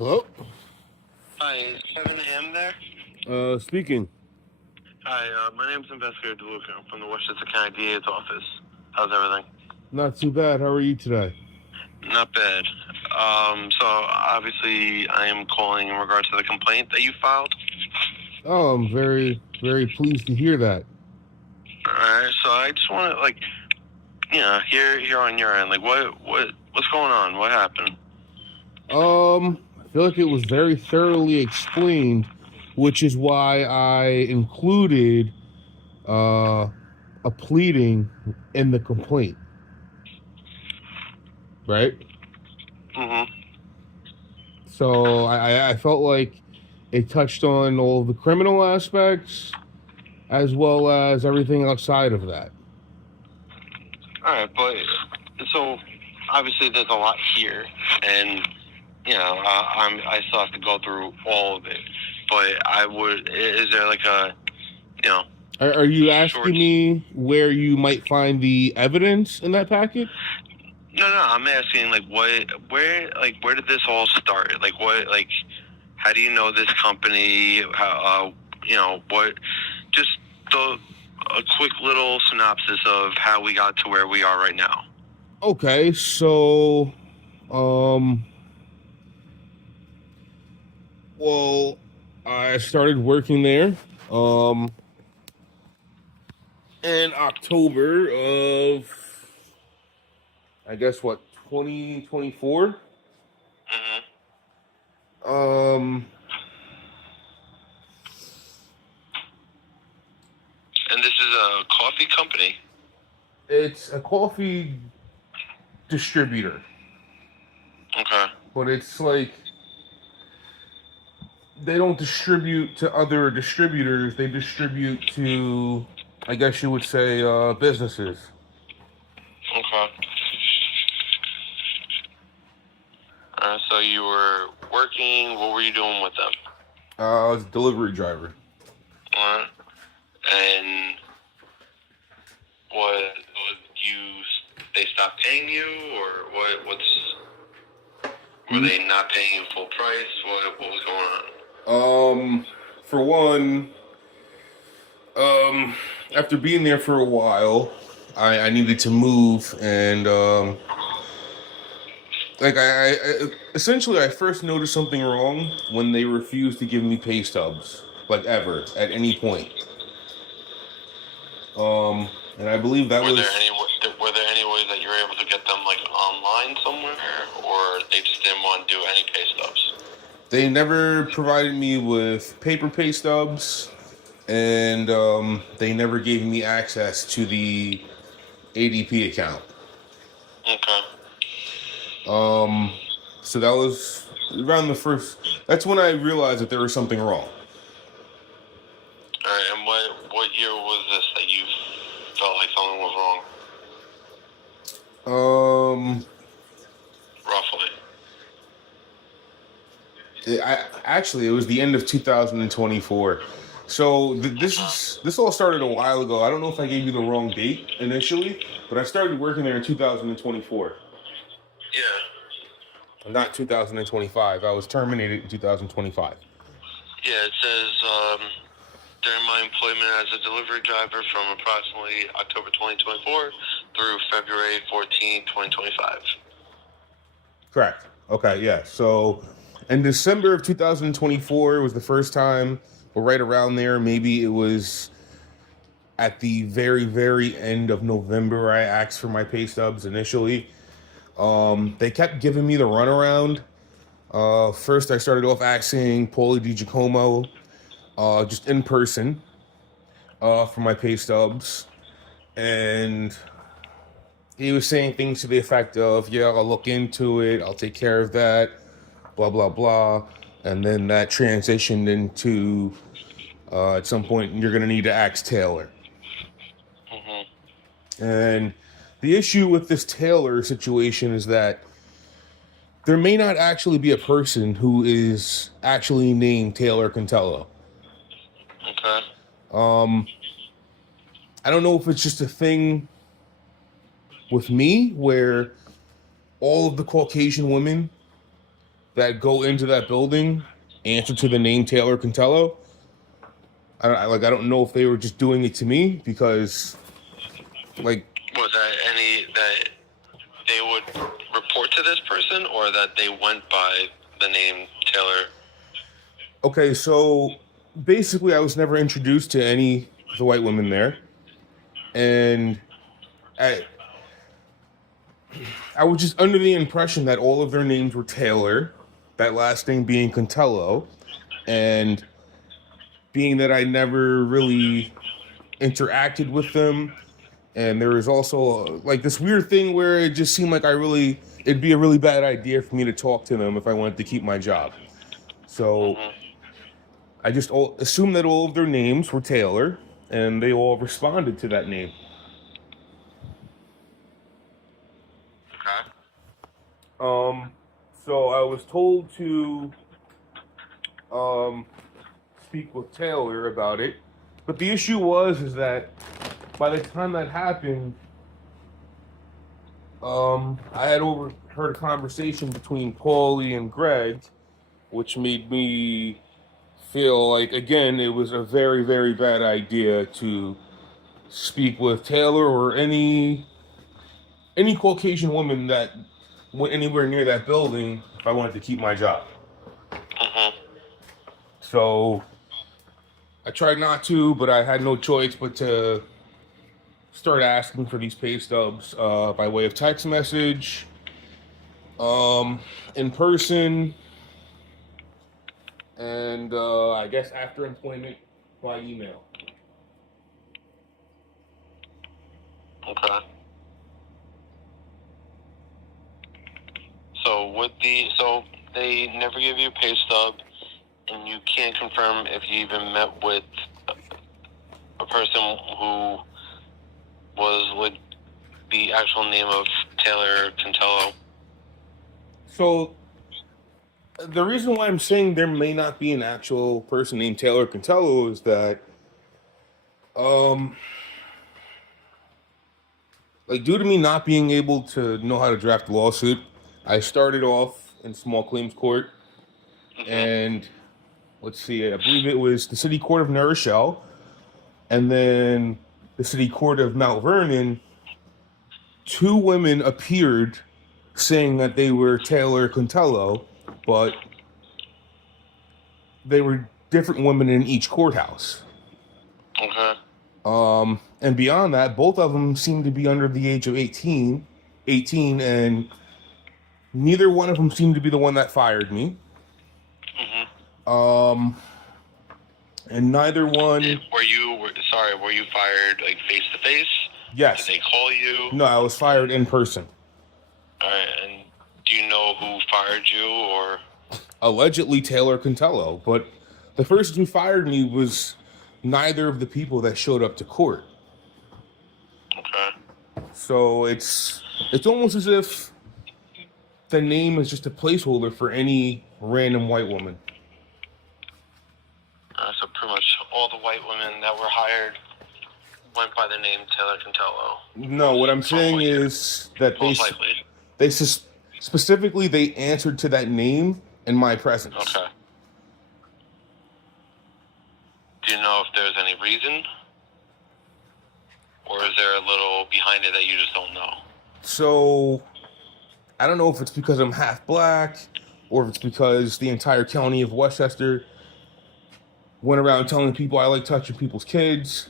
Hello? Hi, is Kevin Ham there? Speaking. Hi, my name's Investigator DeLuca. I'm from the Westchester County DA's office. How's everything? Not too bad. How are you today? Not bad. So obviously I am calling in regards to the complaint that you filed. Oh, I'm very, very pleased to hear that. Alright, so I just want to, hear on your end, what's going on? What happened? I feel like it was very thoroughly explained, which is why I included a pleading in the complaint. Right? Mm-hmm. So I felt like it touched on all the criminal aspects as well as everything outside of that. Alright, but so obviously there's a lot here, and I still have to go through all of it. But is there like a, Are you asking me where you might find the evidence in that packet? No, I'm asking where did this all start? How do you know this company? How, what? Just a quick little synopsis of how we got to where we are right now. Okay, so, well, I started working there, in October of, I guess, 2024? Mm-hmm. And this is a coffee company? It's a coffee distributor. Okay. But it's like, they don't distribute to other distributors, they distribute to, I guess you would say, businesses. Okay. So you were working, what were you doing with them? I was a delivery driver. Alright. And they stopped paying you, or were they not paying you full price? What was going on? For one, after being there for a while, I needed to move, and I essentially I first noticed something wrong when they refused to give me pay stubs, ever at any point. And I believe that were there any ways that you were able to get them online somewhere, or they just didn't want to do any pay stubs? They never provided me with paper pay stubs, and they never gave me access to the ADP account. Okay. So that was around that's when I realized that there was something wrong. Alright, and what year was this that you felt like something was wrong? Roughly. It was the end of 2024. So this all started a while ago. I don't know if I gave you the wrong date initially, but I started working there in 2024. Yeah. Not 2025. I was terminated in 2025. Yeah, it says during my employment as a delivery driver from approximately October 2024 through February 14, 2025. Correct. Okay, yeah. So in December of 2024 was the first time, or right around there, maybe it was at the very, very end of November, I asked for my pay stubs initially. They kept giving me the runaround. First, I started off asking Paulie DiGiacomo, just in person, for my pay stubs. And he was saying things to the effect of, yeah, I'll look into it, I'll take care of that, blah, blah, blah. And then that transitioned into, at some point, you're going to need to ask Taylor. Mm-hmm. And the issue with this Taylor situation is that there may not actually be a person who is actually named Taylor Contello. Okay. I don't know if it's just a thing with me where all of the Caucasian women that go into that building answer to the name Taylor Contello. I don't know if they were just doing it to me because, like, Was that any that they would report to this person, or that they went by the name Taylor? okay, so basically, I was never introduced to any of the white women there, and I was just under the impression that all of their names were Taylor, that last name being Contello, and being that I never really interacted with them, and there was also like this weird thing where it just seemed like it'd be a really bad idea for me to talk to them if I wanted to keep my job. So I just assumed that all of their names were Taylor, and they all responded to that name. Okay. So I was told to speak with Taylor about it, but the issue is that by the time that happened, I had overheard a conversation between Paulie and Greg, which made me feel like, again, it was a very, very bad idea to speak with Taylor or any Caucasian woman that went anywhere near that building if I wanted to keep my job. So I tried not to, but I had no choice but to start asking for these pay stubs by way of text message, in person, and I guess after employment by email. Okay. So they never give you a pay stub, and you can't confirm if you even met with a person who was with the actual name of Taylor Contello. So the reason why I'm saying there may not be an actual person named Taylor Contello is that, like, due to me not being able to know how to draft a lawsuit, I started off in small claims court, and let's see, I believe it was the City Court of NYLL, and then the City Court of Mount Vernon. Two women appeared saying that they were Taylor Contello, but they were different women in each courthouse. Okay. And beyond that, both of them seemed to be under the age of 18, and neither one of them seemed to be the one that fired me. And neither one... Were you fired, like, face-to-face? Yes. Did they call you? No, I was fired in person. All right, and do you know who fired you, or... Allegedly Taylor Contello, but the person who fired me was neither of the people that showed up to court. Okay. So it's almost as if the name is just a placeholder for any random white woman. So pretty much all the white women that were hired went by the name Taylor Contello. No, what I'm saying is that specifically they answered to that name in my presence. Okay. Do you know if there's any reason? Or is there a little behind it that you just don't know? So, I don't know if it's because I'm half black, or if it's because the entire county of Westchester went around telling people I like touching people's kids.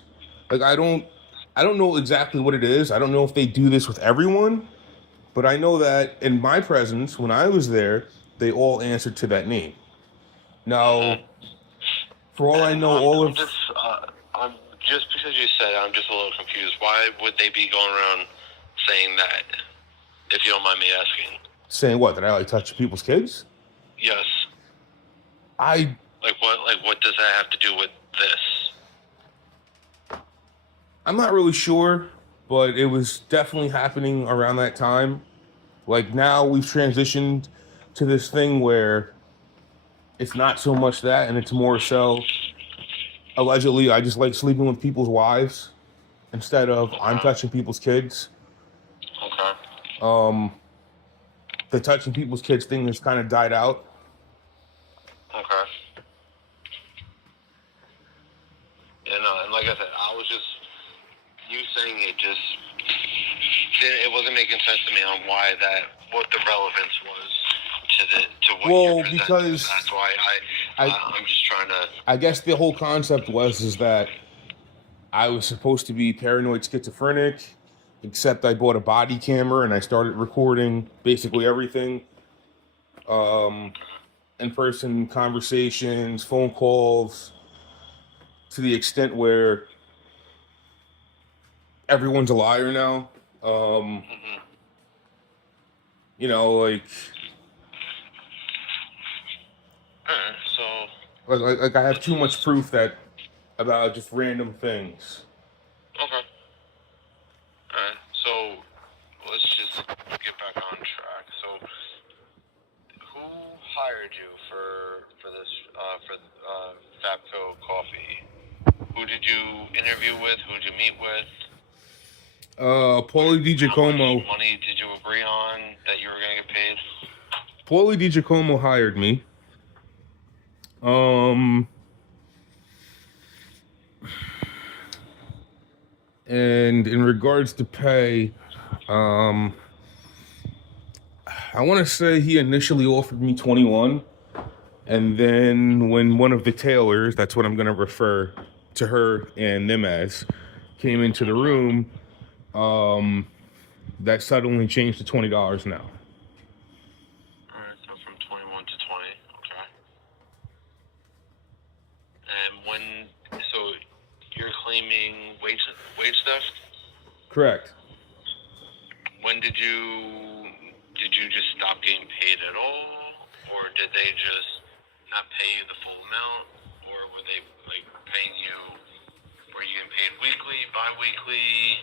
Like, I don't know exactly what it is. I don't know if they do this with everyone, but I know that in my presence, when I was there, they all answered to that name. Now, for all I know, just because you said it, I'm just a little confused. Why would they be going around saying that, if you don't mind me asking? Saying what? That I like touching people's kids? Yes. What does that have to do with this? I'm not really sure, but it was definitely happening around that time. Like, now we've transitioned to this thing where it's not so much that, and it's more so, allegedly, I just like sleeping with people's wives instead of I'm touching people's kids. Okay. The touching people's kids thing has kind of died out sense to me on what the relevance was to what Well, you're presenting. because That's why I'm just trying to. I guess the whole concept is that I was supposed to be paranoid schizophrenic, except I bought a body camera and I started recording basically everything. In-person conversations, phone calls, to the extent where everyone's a liar now. You know, like So. like I have too much proof that about just random things. Okay. Alright, so let's just get back on track. So, who hired you for this Fabco Coffee? Who did you interview with? Who did you meet with? Paulie DiGiacomo. How much money did you agree on that you were going to get paid? Paulie DiGiacomo hired me. And in regards to pay, I want to say he initially offered me 21, and then when one of the tailors, that's what I'm going to refer to her and them as, came into the room, that suddenly changed to $20 now. Alright, so from 21 to 20, okay. And so you're claiming wage theft? Correct. When did you just stop getting paid at all? Or did they just not pay you the full amount? Or were they like paying you, were you getting paid weekly, bi-weekly?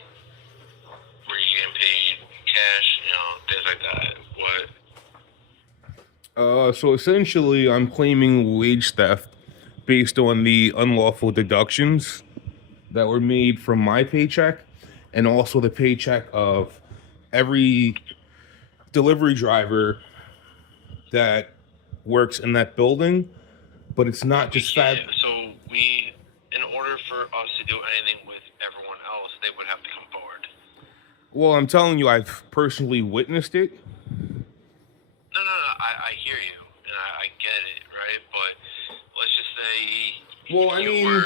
Were you getting paid cash, things like that? What? So essentially I'm claiming wage theft based on the unlawful deductions that were made from my paycheck and also the paycheck of every delivery driver that works in that building. But it's not just that. So in order for us to do anything with everyone else, they would have to come forward. Well, I'm telling you, I've personally witnessed it. No, I hear you, and I get it, right? But let's just say. Well, I mean,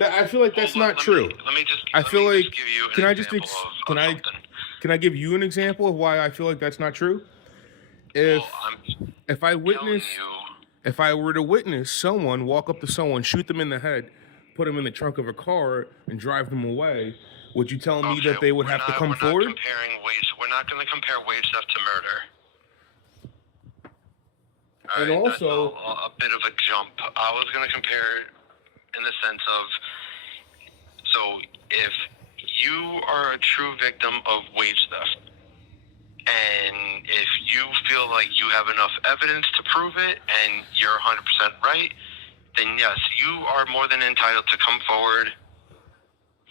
I feel like that's not true. Let me just. I feel like. Give you Can I an just? example of Can I? something. Can I give you an example of why I feel like that's not true? If I witness, if I were to witness someone walk up to someone, shoot them in the head, put them in the trunk of a car, and drive them away, would you tell me that they would have to come forward? We're not going to compare wage theft to murder. And also, a bit of a jump. I was going to compare it in the sense of, so if you are a true victim of wage theft, and if you feel like you have enough evidence to prove it, and you're 100% right, then yes, you are more than entitled to come forward,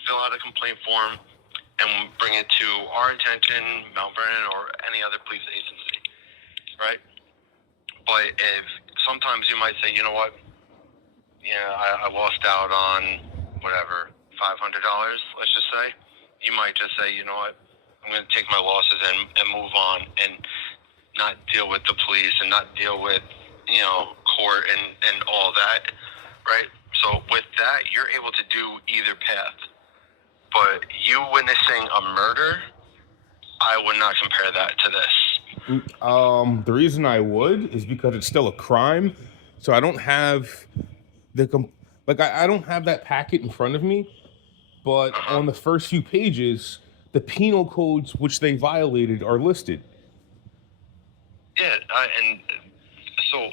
fill out a complaint form, and bring it to our attention, Mount Vernon, or any other police agency, right? But if sometimes you might say, you know what, I lost out on whatever, $500, let's just say. You might just say, you know what, I'm going to take my losses and move on and not deal with the police and not deal with, court and all that, right? So with that, you're able to do either path. But you witnessing a murder, I would not compare that to this. The reason I would is because it's still a crime. So I don't have I don't have that packet in front of me, but on the first few pages, the penal codes which they violated are listed. Yeah, and so.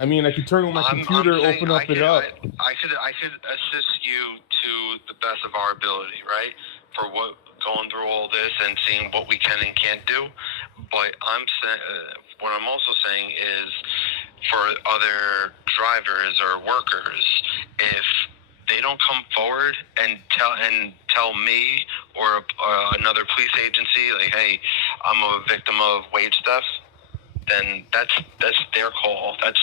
I mean, I could turn on my computer, open up it up. I could assist you to the best of our ability, right? For going through all this and seeing what we can and can't do. But what I'm also saying is, for other drivers or workers, if they don't come forward and tell me or another police agency, like, hey, I'm a victim of wage theft, then that's their call. That's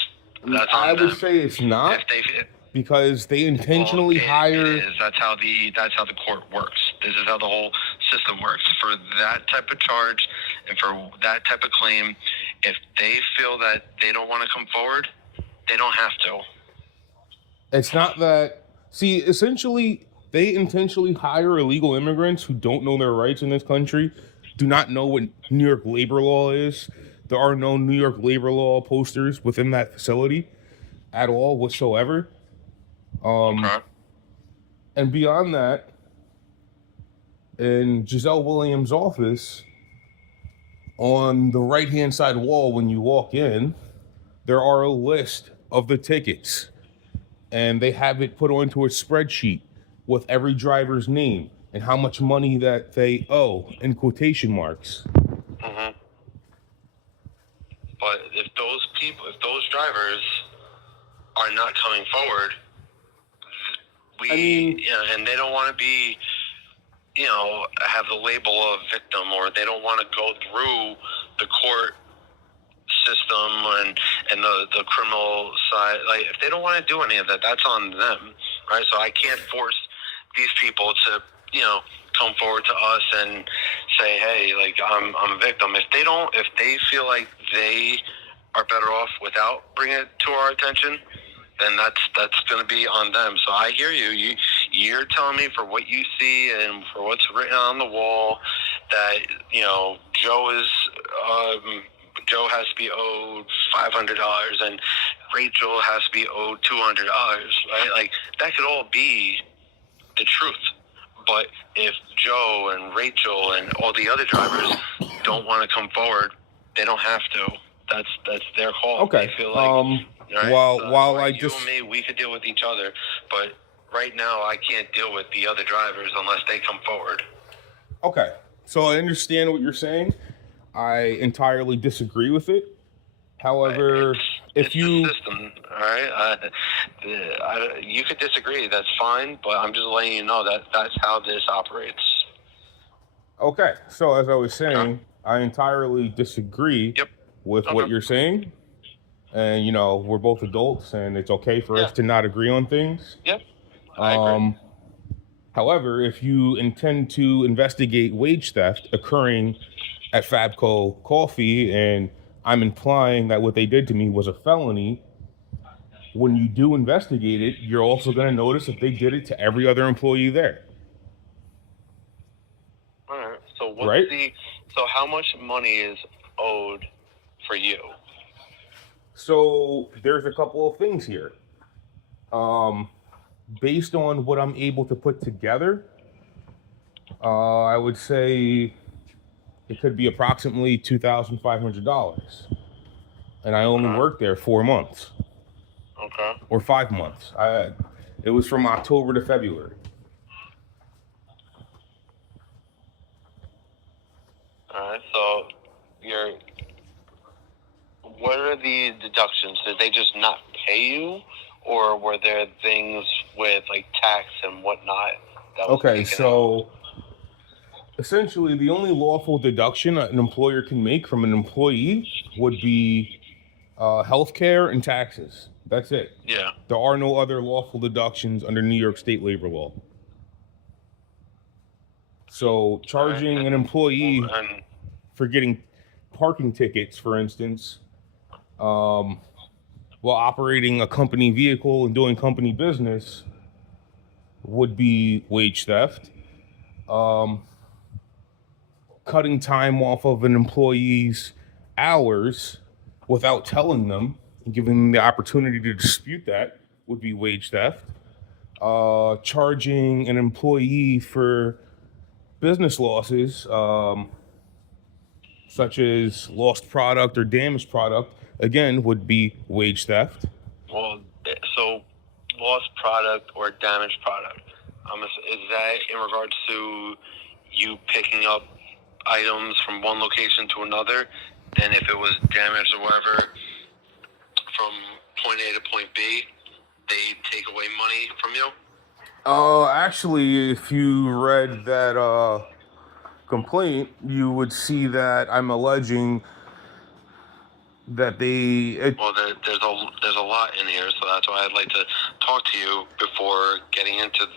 I would say it's not, because they intentionally hire. That's how the court works. This is how the whole system works. For that type of charge and for that type of claim, if they feel that they don't want to come forward, they don't have to. It's not that. See, essentially, they intentionally hire illegal immigrants who don't know their rights in this country, do not know what New York labor law is. There are no New York labor law posters within that facility at all whatsoever. Okay. And beyond that, in Giselle Williams' office, on the right-hand side wall when you walk in, there are a list of the tickets. And they have it put onto a spreadsheet with every driver's name and how much money that they owe in quotation marks. Mm-hmm. But if those drivers are not coming forward, and they don't want to be, have the label of victim, or they don't want to go through the court system and the criminal side. Like, if they don't want to do any of that, that's on them, right? So I can't force these people to, come forward to us and say, hey, like, I'm a victim. If they feel like they are better off without bringing it to our attention, then that's going to be on them. So I hear you. You're telling me for what you see and for what's written on the wall that, Joe has to be owed $500 and Rachel has to be owed $200, right? Like, that could all be the truth. But if Joe and Rachel and all the other drivers don't want to come forward, they don't have to. That's their call. Okay. They feel like, right? While like I you and me, we could deal with each other, but right now I can't deal with the other drivers unless they come forward. Okay. So I understand what you're saying. I entirely disagree with it. However, it's the system, all right? You could disagree, that's fine, but I'm just letting you know that that's how this operates. Okay, so as I was saying, I entirely disagree with what you're saying. And, we're both adults, and it's okay for us to not agree on things. Yep, I agree. However, if you intend to investigate wage theft occurring at Fabco Coffee, and I'm implying that what they did to me was a felony, when you do investigate it, you're also going to notice that they did it to every other employee there. All right. So so how much money is owed for you? So there's a couple of things here. Based on what I'm able to put together, I would say it could be approximately $2,500. And I only worked there 4 months. Okay. Or 5 months. It was from October to February. All right. So what are the deductions? Did they just not pay you, or were there things with like tax and whatnot? Okay, so essentially the only lawful deduction an employer can make from an employee would be healthcare and taxes. That's it. Yeah. There are no other lawful deductions under New York State labor law. So charging an employee for getting parking tickets, for instance, while operating a company vehicle and doing company business would be wage theft. Cutting time off of an employee's hours without telling them and giving them the opportunity to dispute that would be wage theft. Charging an employee for business losses, such as lost product or damaged product, again, would be wage theft. Well, so lost product or damaged product, is that in regards to you picking up items from one location to another, and if it was damaged or whatever from point A to point B, they take away money from you? Actually, if you read that complaint, you would see that I'm alleging that well, there's a lot in here, so that's why I'd like to talk to you before getting into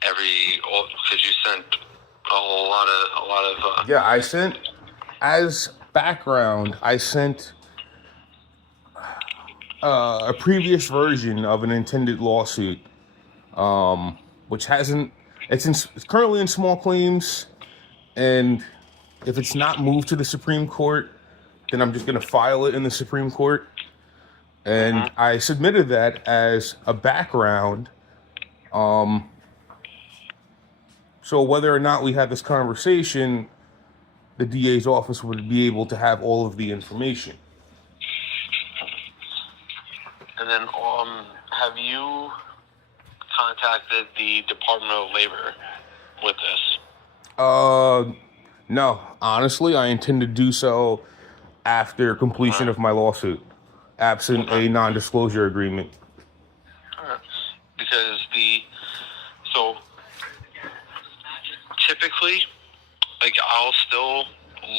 because you sent a lot of. Yeah, I sent, as background, I sent a previous version of an intended lawsuit, which hasn't, it's currently in small claims, and if it's not moved to the Supreme Court, then I'm just going to file it in the Supreme Court. And I submitted that as a background. So whether or not we had this conversation, the DA's office would be able to have all of the information. And then, have you contacted the Department of Labor with this? No. Honestly, I intend to do so after completion of my lawsuit, absent a non-disclosure agreement. Because so typically, like, I'll still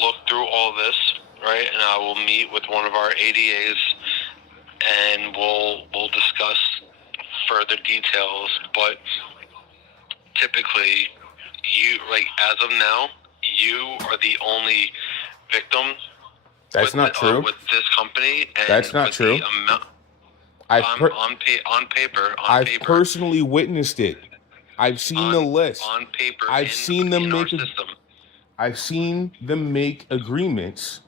look through all this, right? And I will meet with one of our ADAs, and we'll discuss further details. But typically, as of now, you are the only victim. That's not true. With this company. And that's not true. On paper. I've personally witnessed it. I've seen the list. On paper. I've seen them make. System. I've seen them make agreements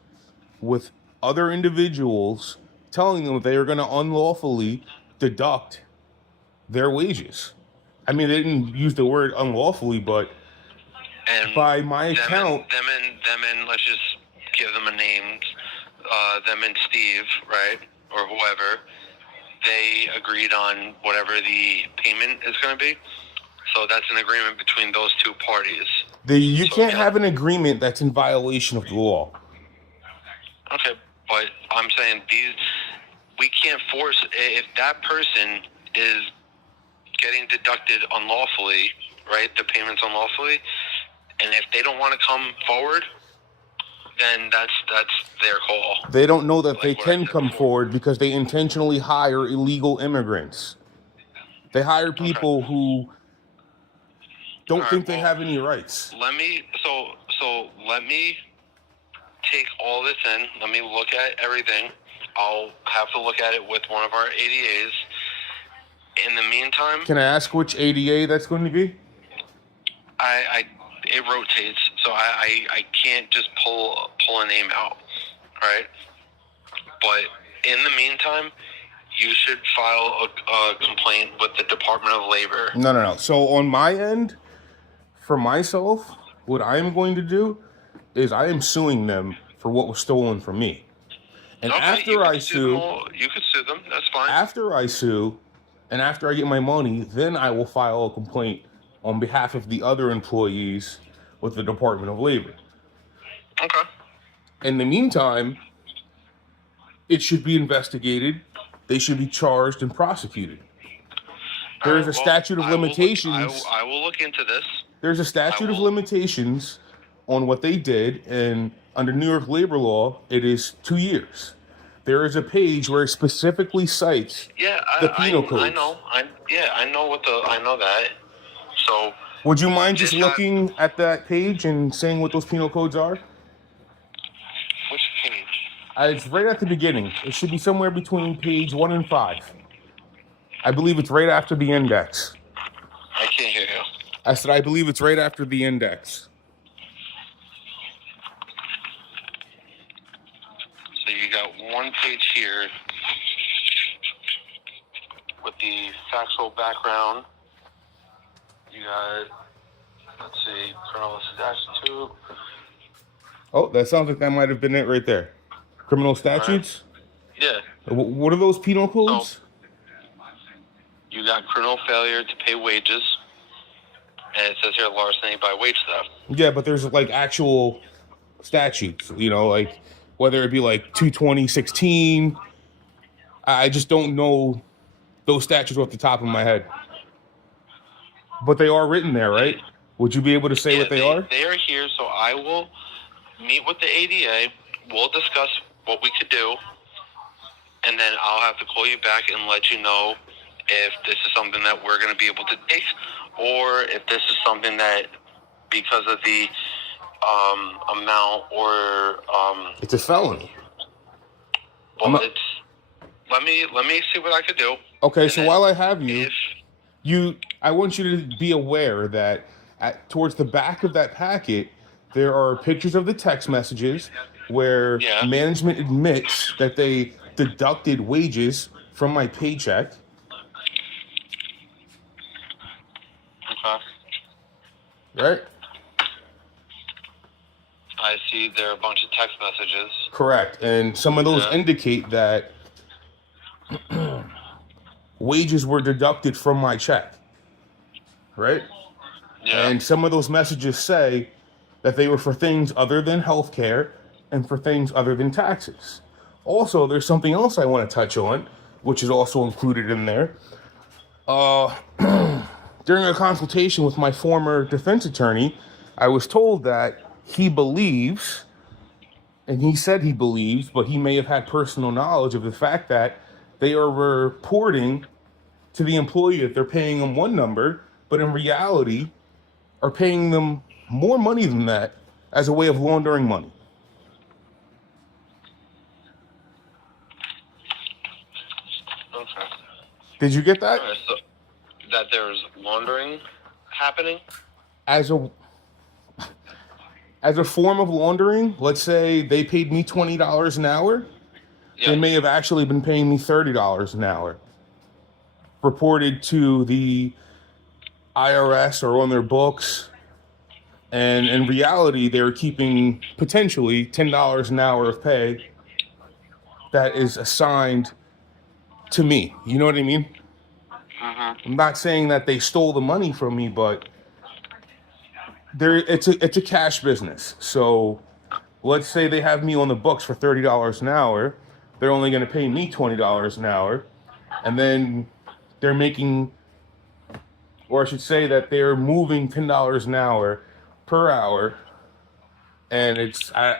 with other individuals, telling them they are going to unlawfully deduct their wages. I mean, they didn't use the word unlawfully, but by my account, them and let's just give them a name. Them and Steve, right, or whoever, they agreed on whatever the payment is going to be. So that's an agreement between those two parties. You can't have an agreement that's in violation of the law. Okay, but I'm saying we can't force, if that person is getting deducted unlawfully, right, the payments unlawfully, and if they don't want to come forward, then that's their call. They don't know that they can come forward because they intentionally hire illegal immigrants. They hire people who don't think they have any rights. Let me take all this in. Let me look at everything. I'll have to look at it with one of our ADAs. In the meantime, can I ask which ADA that's going to be? It rotates, so I can't just pull a name out, right? But in the meantime, you should file a complaint with the Department of Labor. No. So on my end, for myself, what I am going to do is I am suing them for what was stolen from me. And after I sue, you could sue them. That's fine. After I sue, and after I get my money, then I will file a complaint on behalf of the other employees with the Department of Labor. Okay. In the meantime, it should be investigated. They should be charged and prosecuted. There is a statute of limitations. I will look into this. There's a statute of limitations on what they did, and under New York labor law, it is 2 years. There is a page where it specifically cites the penal codes. I know. I know that. So, would you mind just looking at that page and saying what those penal codes are? Which page? It's right at the beginning. It should be somewhere between page 1 and 5. I believe it's right after the index. I can't hear you. I said I believe it's right after the index. So you got one page here with the factual background. You got, let's see, criminal statute. Oh, that sounds like that might have been it right there. Criminal statutes? Right. Yeah. What are those penal codes? So, you got criminal failure to pay wages, and it says here larceny by wage theft. Yeah, but there's like actual statutes, like whether it be like 22016. I just don't know those statutes off the top of my head. But they are written there, right? Would you be able to say what they are? They are here, so I will meet with the ADA. We'll discuss what we could do, and then I'll have to call you back and let you know if this is something that we're going to be able to take, or if this is something that because of the amount or It's a felony. well, it's let me see what I could do. Okay, And so then while I have you, if I want you to be aware that towards the back of that packet, there are pictures of the text messages where Yeah. management admits that they deducted wages from my paycheck. okay. Right? I see there are a bunch of text messages. Correct. And some of those Yeah. indicate that wages were deducted from my check. Right? Yeah. And some of those messages say that they were for things other than healthcare and for things other than taxes. Also, there's something else I want to touch on, which is also included in there. During a consultation with my former defense attorney, I was told that he believes, and he said he believes, but he may have had personal knowledge of the fact that they are reporting to the employee that they're paying them one number, but in reality are paying them more money than that as a way of laundering money. Okay. Did you get that? All right, so that there's laundering happening? As a form of laundering, let's say they paid me $20 an hour. Yeah. They may have actually been paying me $30 an hour. Reported to the IRS or on their books. And in reality, they were keeping potentially $10 an hour of pay that is assigned to me. You know what I mean? I'm not saying that they stole the money from me, but it's a cash business. So let's say they have me on the books for $30 an hour. They're only going to pay me $20 an hour. And then they're making, or I should say that they're moving $10 an hour per hour. And I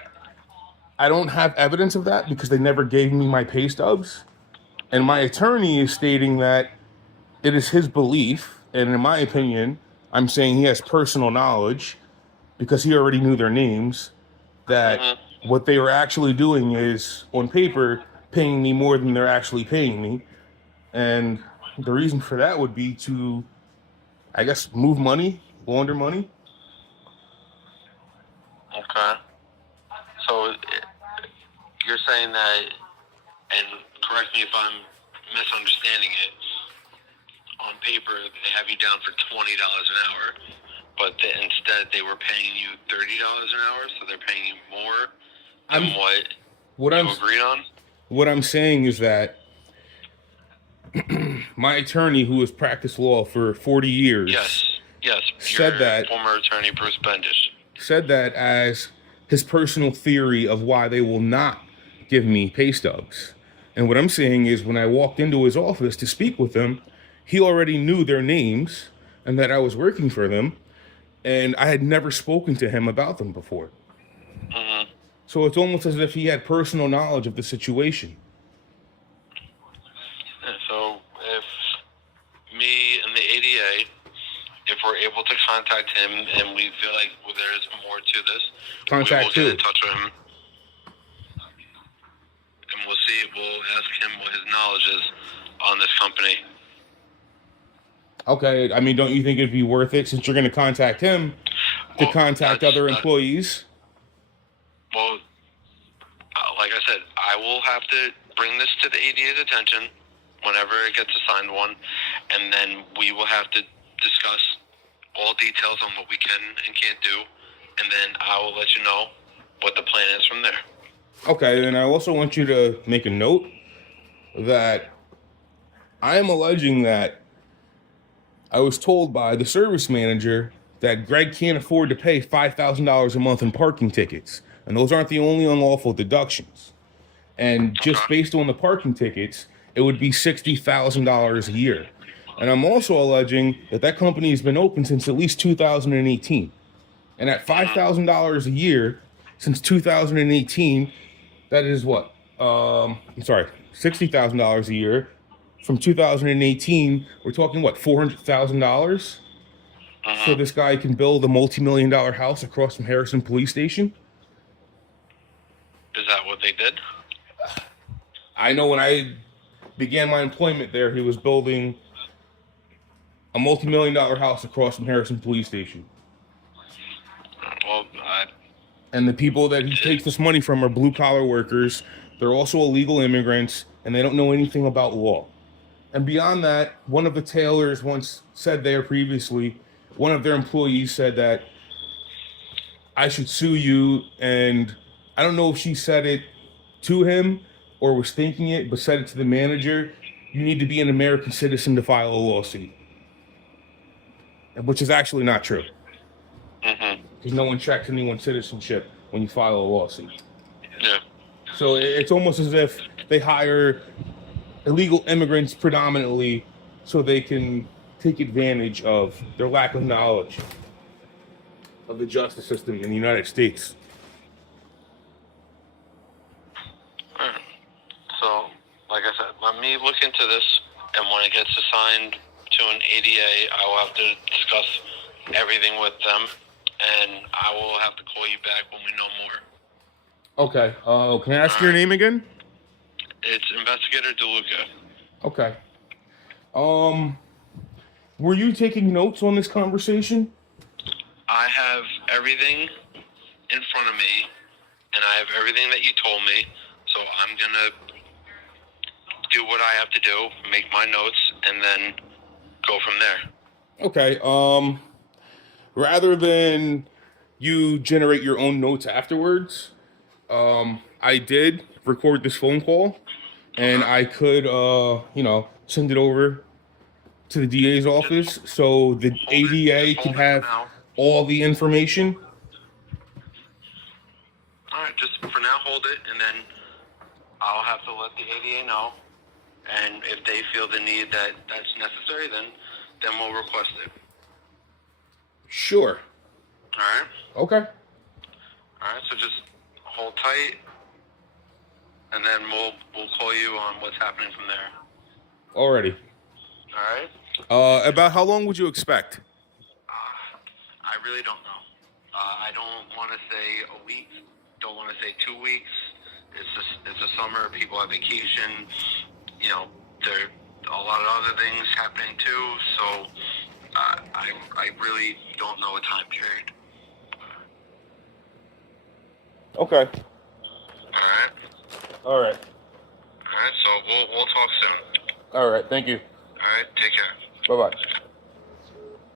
don't have evidence of that because they never gave me my pay stubs. And my attorney is stating that it is his belief, and in my opinion, I'm saying he has personal knowledge because he already knew their names, that what they were actually doing is, on paper, paying me more than they're actually paying me. And the reason for that would be to, I guess, move money, launder money. Okay. So you're saying that, and correct me if I'm misunderstanding it, on paper they have you down for $20 an hour, but instead they were paying you $30 an hour, so they're paying you more than what you agreed on? What I'm saying is that my attorney, who has practiced law for 40 years, yes, said that former attorney Bruce Bendish said that as his personal theory of why they will not give me pay stubs. And what I'm saying is, when I walked into his office to speak with him, he already knew their names and that I was working for them, and I had never spoken to him about them before. Mm-hmm. So it's almost as if he had personal knowledge of the situation. Yeah, so if me and the ADA, if we're able to contact him and we feel like there is more to this, we will get in touch with him. And we'll ask him what his knowledge is on this company. Okay, I mean, don't you think it'd be worth it, since you're going to contact him, to contact other employees? Well, like I said, I will have to bring this to the ADA's attention whenever it gets assigned one, and then we will have to discuss all details on what we can and can't do, and then I will let you know what the plan is from there. Okay, and I also want you to make a note that I am alleging that I was told by the service manager that Greg can't afford to pay $5,000 a month in parking tickets. And those aren't the only unlawful deductions. And just based on the parking tickets, it would be $60,000 a year. And I'm also alleging that that company has been open since at least 2018. And at $5,000 a year since 2018, that is what? $60,000 a year. From 2018, we're talking, what, $400,000? so this guy can build a multi-million-dollar house across from Harrison Police Station. Is that what they did? I know when I began my employment there, he was building a multi-million-dollar house across from Harrison Police Station. Well, And the people that he takes this money from are blue-collar workers. They're also illegal immigrants, and they don't know anything about law. And beyond that, one of the tailors once said there previously, one of their employees said that I should sue you, and I don't know if she said it to him or was thinking it, but said it to the manager. You need to be an American citizen to file a lawsuit. Which is actually not true. Because no one checks anyone's citizenship when you file a lawsuit. Yeah. So it's almost as if they hire illegal immigrants predominantly so they can take advantage of their lack of knowledge of the justice system in the United States. Alright. So, like I said, let me look into this, and when it gets assigned to an ADA, I will have to discuss everything with them, and I will have to call you back when we know more. Okay. Can I ask your name again? It's Investigator DeLuca. Okay. Were you taking notes on this conversation? I have everything in front of me, and I have everything that you told me, so I'm gonna do what I have to do, make my notes, and then go from there. Okay. Rather than you generate your own notes afterwards, I did record this phone call, and I could, send it over to the DA's office so the ADA can have all the information. All right, just for now, hold it, and then I'll have to let the ADA know, and if they feel the need that's necessary, then we'll request it. Sure. All right? Okay. All right, so just hold tight, and then we'll call you on what's happening from there. Alrighty. All right? About how long would you expect? I really don't know. I don't want to say a week. Don't want to say 2 weeks. It's a summer. People have vacation. You know, there are a lot of other things happening too. So I really don't know a time period. Okay. All right. All right. All right. So we'll talk soon. All right. Thank you. All right. Take care. Bye-bye.